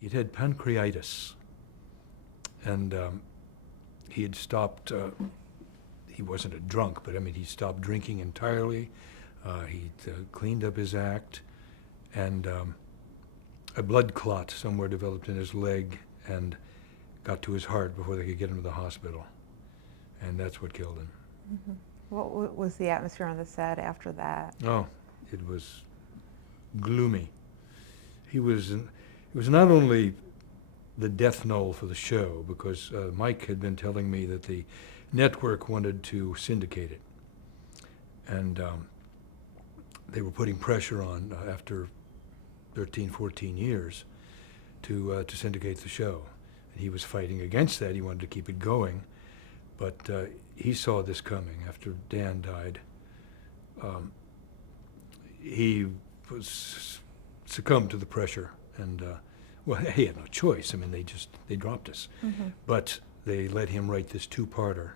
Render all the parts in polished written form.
He'd had pancreatitis, and he had stopped, he wasn't a drunk, but I mean, he stopped drinking entirely. He'd cleaned up his act, and a blood clot somewhere developed in his leg and got to his heart before they could get him to the hospital. And that's what killed him. Mm-hmm. What was the atmosphere on the set after that? Oh, it was gloomy. It was not only the death knell for the show, because Mike had been telling me that the network wanted to syndicate it. And they were putting pressure on after 13, 14 years to syndicate the show. And he was fighting against that. He wanted to keep it going. But he saw this coming after Dan died. He was succumbed to the pressure, and well, he had no choice. I mean, they dropped us. Mm-hmm. But they let him write this two-parter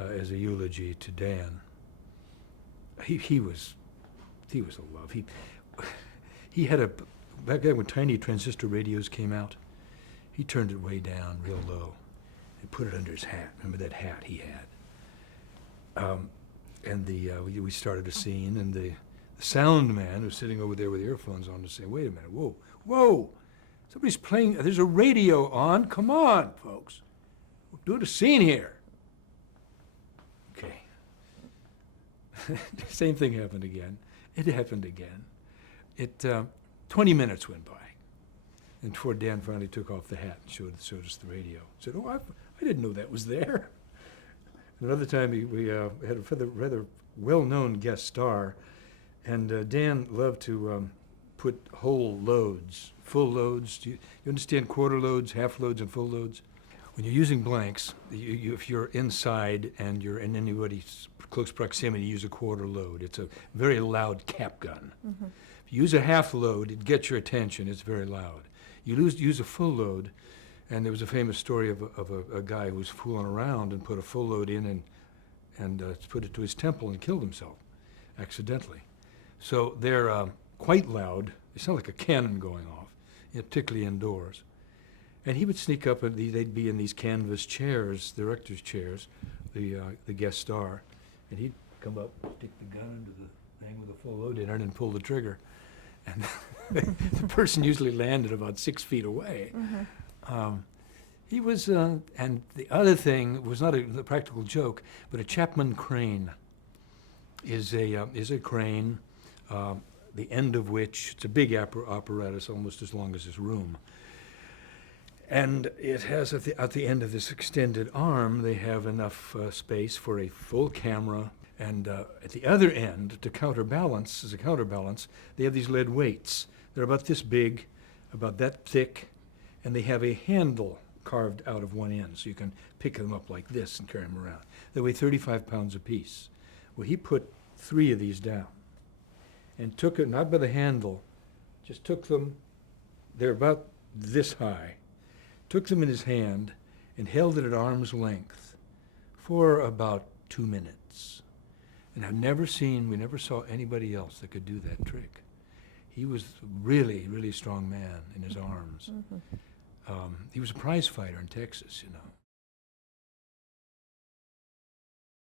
as a eulogy to Dan. He was a love. He had back then when tiny transistor radios came out, he turned it way down, real low, and put it under his hat. Remember that hat he had? And we started a scene, and the sound man who's sitting over there with earphones on to say, "Wait a minute, whoa, somebody's playing. There's a radio on. Come on, folks, we're doing a scene here." Okay. Same thing happened again. It happened again. 20 minutes went by, and before Dan finally took off the hat and showed us the radio. Said, "Oh, I didn't know that was there." Another time we had a rather well-known guest star, and Dan loved to put whole loads, full loads. Do you understand quarter loads, half loads, and full loads? When you're using blanks, if you're inside and you're in anybody's close proximity, you use a quarter load. It's a very loud cap gun. Mm-hmm. If you use a half load, it gets your attention. It's very loud. You use a full load, and there was a famous story of a guy who was fooling around and put a full load in and put it to his temple and killed himself accidentally. So they're quite loud. They sound like a cannon going off, particularly indoors. And he would sneak up, and they'd be in these canvas chairs, director's chairs, the guest star, and he'd come up, stick the gun into the thing with a full load in it, and pull the trigger. And the person usually landed about 6 feet away. Mm-hmm. He was, and the other thing was not a practical joke, but a Chapman crane is a crane, the end of which, it's a big apparatus, almost as long as this room. And it has, at the end of this extended arm, they have enough space for a full camera. And at the other end, to counterbalance, as a counterbalance, they have these lead weights. They're about this big, about that thick, and they have a handle carved out of one end, so you can pick them up like this and carry them around. They weigh 35 pounds apiece. Well, he put 3 of these down and took it, not by the handle, just took them, they're about this high, took them in his hand and held it at arm's length for about 2 minutes. And we never saw anybody else that could do that trick. He was a really, really strong man in his arms. Mm-hmm. He was a prize fighter in Texas, you know.